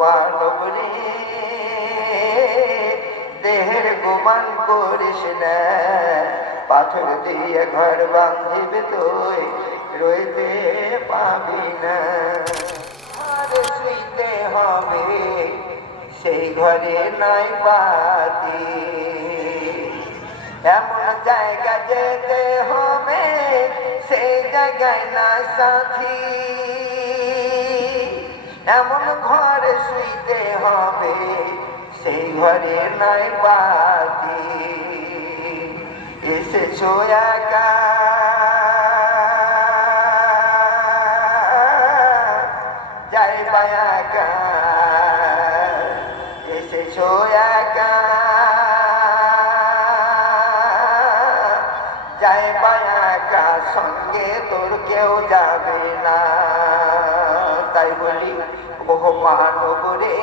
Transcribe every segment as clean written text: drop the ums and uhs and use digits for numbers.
মানব রে, দেহের গুমান করিস না, পাথর দিয়ে ঘর বাঁধিবে তুই রইতে পাবি না। আর শুইতে হবে সেই ঘরে নাই বাতি, এমন জায়গা যেতে হবে সেই জায়গায় না সাথী, এমন ঘরে শুইতে হবে সেই ঘরে নাই বাতি। এসেছো একা যাইবা একা, এসেছো একা যাইবা একা, সঙ্গে তোর কেউ যাবে না। তাই বলি ও মানব রে,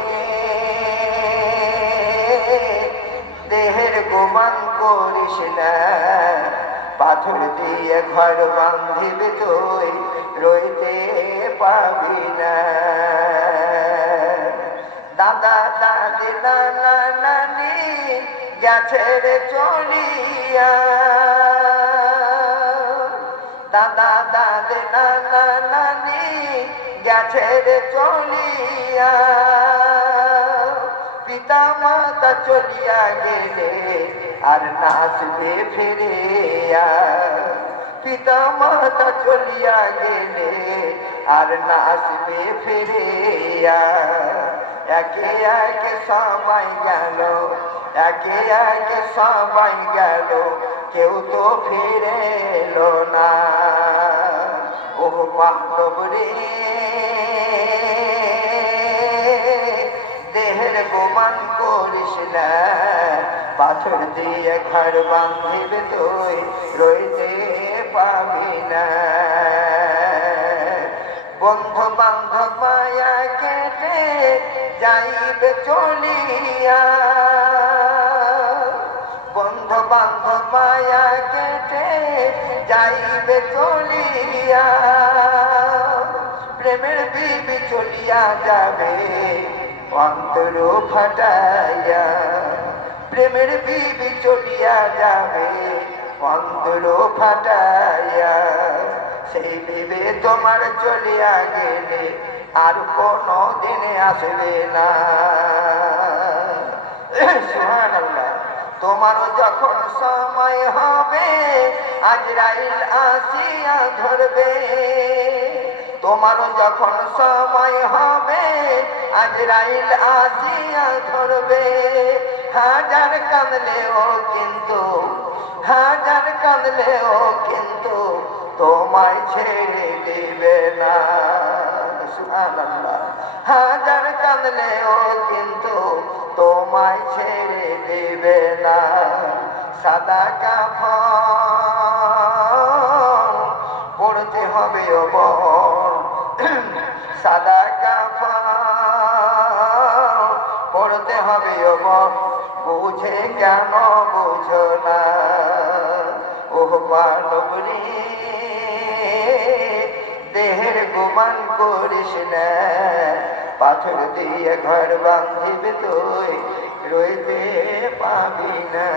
দেহের গুমান করিস না, পাথর দিয়ে ঘর বাঁধিবে তুই রইতে পাবি না। দাদা দাদি নানা নানি গেছে রে চলিয়া, দাদা দাদি নানা নানি গেছে রে চলিয়া, পিতা মাতা চলিয়া গেলে আর নাচবে ফিরিয়া, পিতা মাতা চলিয়া গেলে আর নাচবে ফিরিয়া। একে একে সবাই গেল, একে একে সবাই গেল, কেউ তো ফিরে এলো না। ও মানব রে, দেহের গুমান করিস না, পাথর দিয়ে ঘর বাঁধিবে তুই রইতে পাবি না। বন্ধু বান্ধব মায়া কেটে যাইবে চলিয়া, বন্ধু বান্ধব মায়া কেটে যাইবে চলিয়া, প্রেমের বিবি চলিয়া যাবে অন্তর ফাটাইয়া, প্রেমের বিবি চলিয়া যাবে অন্তর ফাটাইয়া। সেই বিবে তোমার চলিয়া গেলে আর কোনো দিনে আসবে না। সুবহানাল্লাহ। তোমার যখন সময় হবে আজরাইল আসিয়া ধরবে, তোমার যখন সময় হবে আজরাইল আসিয়া ধরবে, হাজার কাঁদলেও কিন্তু, হাজার কাঁদলেও কিন্তু তোমায় ছেড়ে দিবে না। সুবহানাল্লাহ। হাজার কাঁদলেও কিন্তু তোমায় ছেড়ে দিবে না। সাদা কাফন পড়তে হবে ওপর, সাদা কাফন পড়তে হবে ওপর, বুঝে কেন বুঝো না। ও মানব রে, দেহের গুমান করিস না, পাথর দিয়ে ঘর বাঁধিবে তুই রইতে পাবি না।